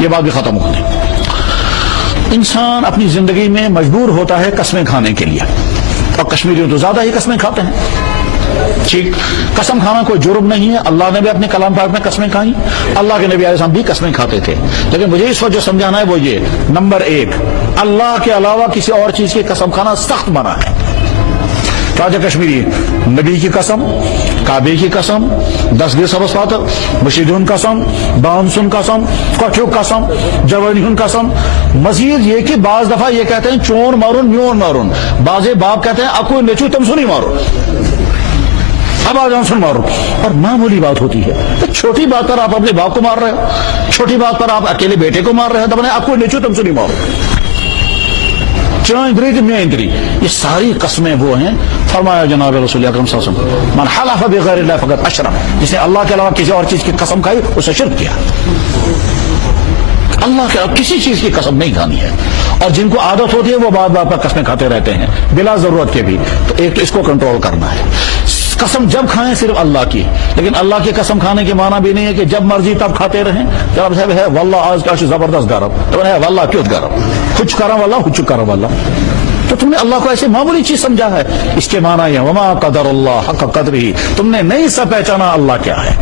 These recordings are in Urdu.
یہ بات بھی ختم ہو گئی. انسان اپنی زندگی میں مجبور ہوتا ہے قسمیں کھانے کے لیے، اور کشمیری تو زیادہ ہی قسمیں کھاتے ہیں. ٹھیک، قسم کھانا کوئی جرم نہیں ہے. اللہ نے بھی اپنے کلام پاک میں قسمیں کھائیں، اللہ کے نبی علیہ السلام بھی قسمیں کھاتے تھے. لیکن مجھے اس وقت جو سمجھانا ہے وہ یہ، نمبر 1، اللہ کے علاوہ کسی اور چیز کی قسم کھانا سخت منع ہے. راجہ کشمیری نبی کی قسم، کعبے کی قسم، 10 گز سبز پاتر، مشیدون قسم، بانسن قسم، کٹھو قسم، جوانیون قسم. مزید یہ کہ بعض دفعہ یہ کہتے ہیں چون مارون میون مارون، بعض باپ کہتے ہیں اکو نیچو تم سنی مارو، اب آ جاؤ سن مارو. اور معمولی بات ہوتی ہے، تو چھوٹی بات پر آپ اپنے باپ کو مار رہے ہو، چھوٹی بات پر آپ اکیلے بیٹے کو مار رہے ہو، تو آپ کو نیچو تم سنی مارو، یہ ساری قسمیں وہ ہیں. فرمایا جناب رسول اکرم صلی اللہ علیہ وسلم، من حلف بغیر اللہ فقط اشرک، جس نے اللہ کے علاوہ کسی اور چیز کی قسم کھائی اسے شرک کیا. اللہ کے علاوہ کسی چیز کی قسم نہیں کھانی ہے. اور جن کو عادت ہوتی ہے وہ بار بار پر قسمیں کھاتے رہتے ہیں بلا ضرورت کے بھی، تو ایک تو اس کو کنٹرول کرنا ہے. قسم جب کھائیں صرف اللہ کی، لیکن اللہ کی قسم کھانے کے معنی بھی نہیں ہے کہ جب مرضی تب کھاتے رہیں. جب صاحب ہے واللہ آج کا زبردست گرم، تو ہے واللہ کیوں گرم، کچھ کرم واللہ کچھ کرم واللہ، تو تم نے اللہ کو ایسے معمولی چیز سمجھا ہے. اس کے معنی یہ وما قدر اللہ حق قدرہ، تم نے نہیں سا پہچانا اللہ کیا ہے.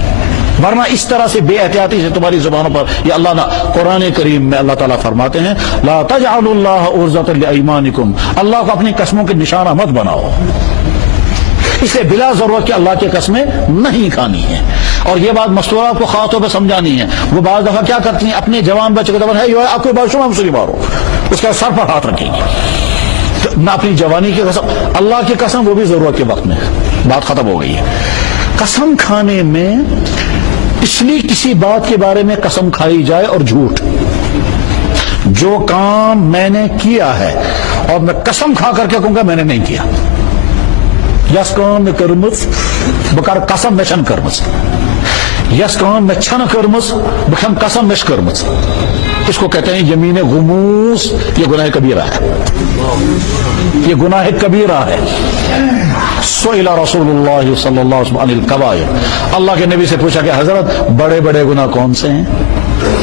ورنہ اس طرح سے بے احتیاطی سے تمہاری زبانوں پر یہ اللہ نے قرآن کریم میں اللہ تعالیٰ فرماتے ہیں لا تجعلوا اللہ عرضۃ لایمانکم، اللہ کو اپنی قسموں کے نشانہ مت بناؤ. اس لیے بلا ضرورت کہ اللہ کی قسمیں نہیں کھانی ہیں. اور یہ بات مستورہ کو خاص طور پہ سمجھانی ہے. وہ بعض دفعہ کیا کرتی ہیں، اپنے جوان بچے کو دبن ہے یہ آپ کو بات شما مسری مارو، اس کا سر پر ہاتھ رکھیں گے. نہ اپنی جوانی کی قسم، اللہ کی قسم وہ بھی ضرورت کے وقت میں. بات ختم ہو گئی ہے. قسم کھانے میں پچھلی کسی بات کے بارے میں قسم کھائی جائے اور جھوٹ، جو کام میں نے کیا ہے اور میں قسم کھا کر کے کہوں گا میں نے نہیں کیا. یس کام میں کرمز بکار قسم میں چھن کرمز، یس کام میں چھن کرمز بکھم قسم میں کرمز. اس کو کہتے ہیں یمین غموس. یہ گناہ کبیرہ ہے، یہ گناہ کبیرہ ہے. سئل رسول اللہ صلی اللہ علیہ وسلم عن الکبائر، اللہ کے نبی سے پوچھا کہ حضرت بڑے بڑے گناہ کون سے ہیں؟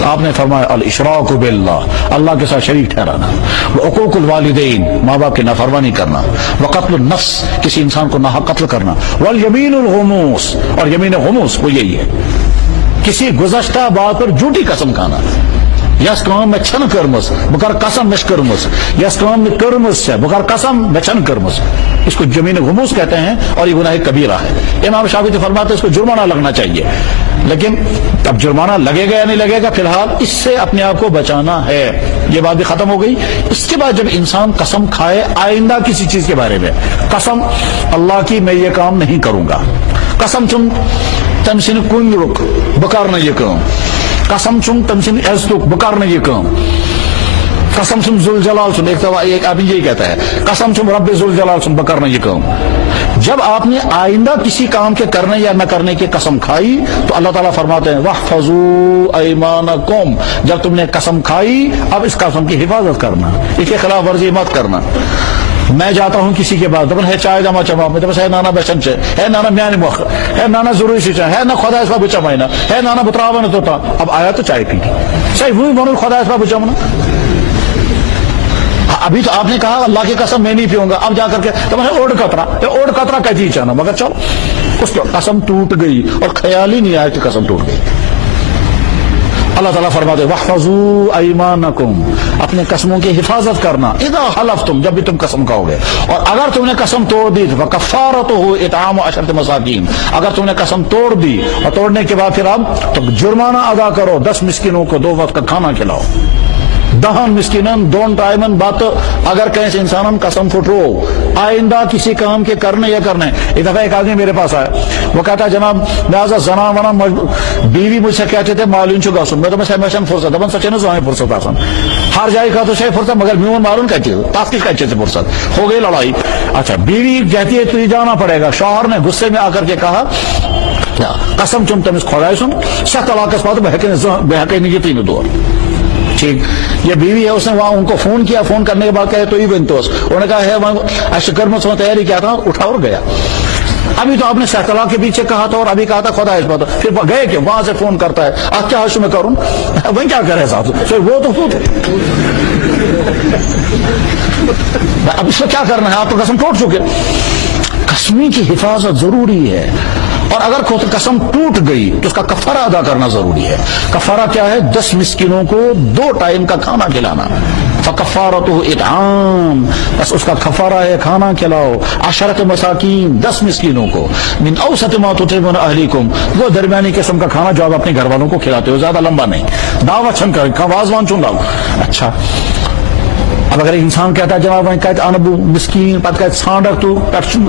آپ نے فرمایا الاشراک باللہ، اللہ کے ساتھ شریک ٹھہرانا، وعقوق الوالدین، ماں باپ کی نافرمانی کرنا، وقتل النفس، کسی انسان کو ناحق قتل کرنا، والیمین الغموس، اور یمین غموس وہ یہی ہے کسی گزشتہ بات پر جھوٹی قسم کھانا. یس کام میں چھن کرمز بکر قسم میں کرمز، یس کام میں کرمز سے بکر قسم میں چھن کرمز. اس کو یمین غموس کہتے ہیں اور یہ گناہ کبیرہ ہے. امام شافعی فرماتے ہیں اس کو جرمانہ لگنا چاہیے. لیکن اب جرمانہ لگے گا یا نہیں لگے گا، فی الحال اس سے اپنے آپ کو بچانا ہے. یہ بات بھی ختم ہو گئی. اس کے بعد جب انسان قسم کھائے آئندہ کسی چیز کے بارے میں، قسم اللہ کی میں یہ کام نہیں کروں گا، قسم تم تمسن کن رک بکار نہ یہ کام، قسم چم تمسن عزتک بکار نہ یہ کام، قسم چم ذوالجلال سن، ایک آدمی یہی کہتا ہے قسم چم رب ذوالجلال سن بکار نہ یہ کام. جب آپ نے آئندہ کسی کام کے کرنے یا نہ کرنے کی قسم کھائی تو اللہ تعالیٰ فرماتے ہیں وَاحْفَظُوا أَيْمَانَكُمْ، جب تم نے قسم کھائی اب اس قسم کی حفاظت کرنا، اس کے خلاف ورزی مت کرنا. میں جاتا ہوں کسی کے بعد دبن ہے چائے دما چما میں دبس ہے نانا بچن چے ہے نانا میانی مخ ہے نانا ضروری سی چاہے ہے نہ خدا اس بچا مائنا ہے نانا بتراون تو تا. اب آیا تو چائے پی صحیح وہی بنو خدا اس بچا منا. ابھی تو آپ نے کہا اللہ کی قسم میں نہیں پیوں گا، اب جا کر کے تمہیں اوڑ قطرہ کہتی چاہنا، مگر چل اس کو قسم ٹوٹ گئی اور خیال ہی نہیں آیا کہ قسم ٹوٹ گئی. اللہ تعالیٰ فرماتے وَاحْفَظُوا أَيْمَانَكُمْ، اپنے قسموں کی حفاظت کرنا. اذا حلفتم، جب بھی تم قسم کھاؤ گے. اور اگر تم نے قسم توڑ دی فَكَفَّارَتُهُ إِطْعَامُ 10 مساکین، اگر تم نے قسم توڑ دی اور توڑنے کے بعد پھر اب تو جرمانہ ادا کرو، 10 مسکینوں کو 2 وقت کا کھانا کھلاؤ. 10 مسکینن 2 ٹائمن بات. اگر کہیں سے انسان قسم پھٹرو آئندہ کسی کام کے کرنے یا کرنے. ایک دفعہ ایک آدمی میرے پاس آیا، وہ کہتا ہے جناب لہٰذا زنا ونا بیوی مجھ سے کہتے تھے مالون چکا سن، میں تو میں فرصت دبن سچے نا زوائیں فرصت آسن ہر جائے کا تو شاید فرصت، مگر میون مارون کہتی ہے تاسکش کہتے سے فرصت ہو گئی لڑائی. اچھا بیوی کہتی ہے تجھے جانا پڑے گا. شوہر نے غصے میں آ کر کے کہا قسم چم تمس خدائے سن سخت علاقہ بات بحقی نہیں تین دور. ٹھیک، یہ بیوی ہے، اس نے وہاں ان کو فون کیا، فون کرنے کے بعد کہے تو یہ بنتوس انہوں نے کہا ہے وہاں اشکر میں تیاری کیا تھا، اٹھا اور گیا. ابھی تو آپ نے سہتلا کے پیچھے کہا تھا اور ابھی کہا تھا خدا اس بات، پھر گئے کہ وہاں سے فون کرتا ہے آپ کیا حش میں کروں، وہ کیا کرے صاحب، وہ تو خود اب اس کو کیا کرنا ہے، آپ تو قسم ٹوٹ چکے. قسمی کی حفاظت ضروری ہے، اور اگر قسم ٹوٹ گئی تو اس کا کفارہ ادا کرنا ضروری ہے. کفارہ کیا ہے؟ 10 مسکینوں کو 2 ٹائم کا کھانا کھلانا. فکفارتہ اطعام، بس اس کا کفارہ ہے کھانا کھلاؤ. 10 مساکین، 10 مسکینوں کو. من اوسط ما تطعمون اہلیکم، وہ درمیانی قسم کا کھانا جو آپ اپنے گھر والوں کو کھلاتے ہو، زیادہ لمبا نہیں. دعوت چھن کر واضوان چن لاؤ. اچھا اب اگر انسان کہتا ہے جناب وہیں کہتے انبو مسکین پتہ کہتے ژھانڈک تو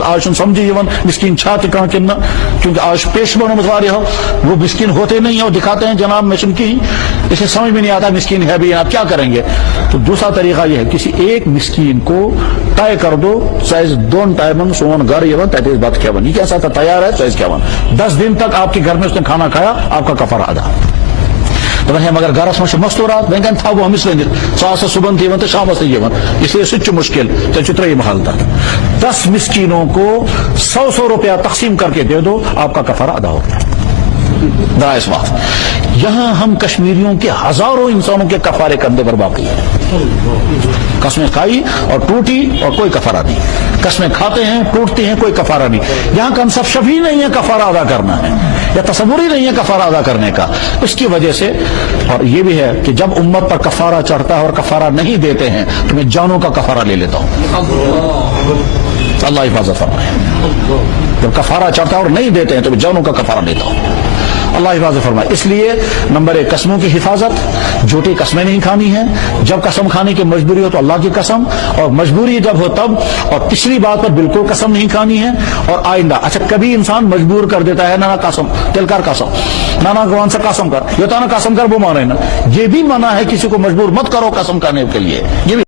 آج سمجھی یون مسکین چھاتے کہاں کننا، کیونکہ آج پیش بنو متواری ہو وہ مسکین ہوتے نہیں ہیں اور دکھاتے ہیں جناب مشن کی، اسے سمجھ میں نہیں آتا مسکین ہے بھی، آپ کیا کریں گے. تو دوسرا طریقہ یہ ہے کسی ایک مسکین کو طے کر دو سائز 2 ٹائم سون گھر یہ 33 بات کیا بن، یہ کیسا تھا تیار ہے سائز کیا بن، 10 دن تک آپ کے گھر میں اس نے کھانا کھایا، آپ کا کفارہ ادا. تو مگر گھرس مجھ مستورات وین تھو ہمس ونت سا صبح تھی تو شام تھی اس لیے سہ مشکل تیل 3 حالت. 10 مسکینوں کو 100 روپیہ تقسیم کر کے دے دو، آپ کا کفارہ ادا ہوتا ہے. اس بات یہاں ہم کشمیریوں کے ہزاروں انسانوں کے کفارے کندھے پر باقی ہیں. قسمیں کھائی اور ٹوٹی اور کوئی کفارہ نہیں، قسمیں کھاتے ہیں ٹوٹتی ہیں کوئی کفارہ نہیں. یہاں کنسپشن ہی نہیں ہے کفارہ ادا کرنا ہے، یا تصور ہی نہیں ہے کفارہ ادا کرنے کا. اس کی وجہ سے اور یہ بھی ہے کہ جب امت پر کفارہ چڑھتا ہے اور کفارہ نہیں دیتے ہیں تو میں جانوں کا کفارہ لے لیتا ہوں. اللہ حفاظت فرمائے. جب کفارہ چڑھتا ہے اور نہیں دیتے ہیں تو میں جانوں کا کفارہ لیتا ہوں. اللہ حفاظت فرمائے. اس لیے نمبر 1 قسموں کی حفاظت، جھوٹی قسمیں نہیں کھانی ہیں. جب قسم کھانے کی مجبوری ہو تو اللہ کی قسم، اور مجبوری جب ہو تب. اور تیسری بات پر بالکل قسم نہیں کھانی ہے. اور آئندہ اچھا کبھی انسان مجبور کر دیتا ہے نا قسم تل کر قسم نانا گوان سے قسم کر، یہ تو نا قسم کر وہ مانے نا، یہ بھی منع ہے. کسی کو مجبور مت کرو قسم کھانے کے لیے، یہ بھی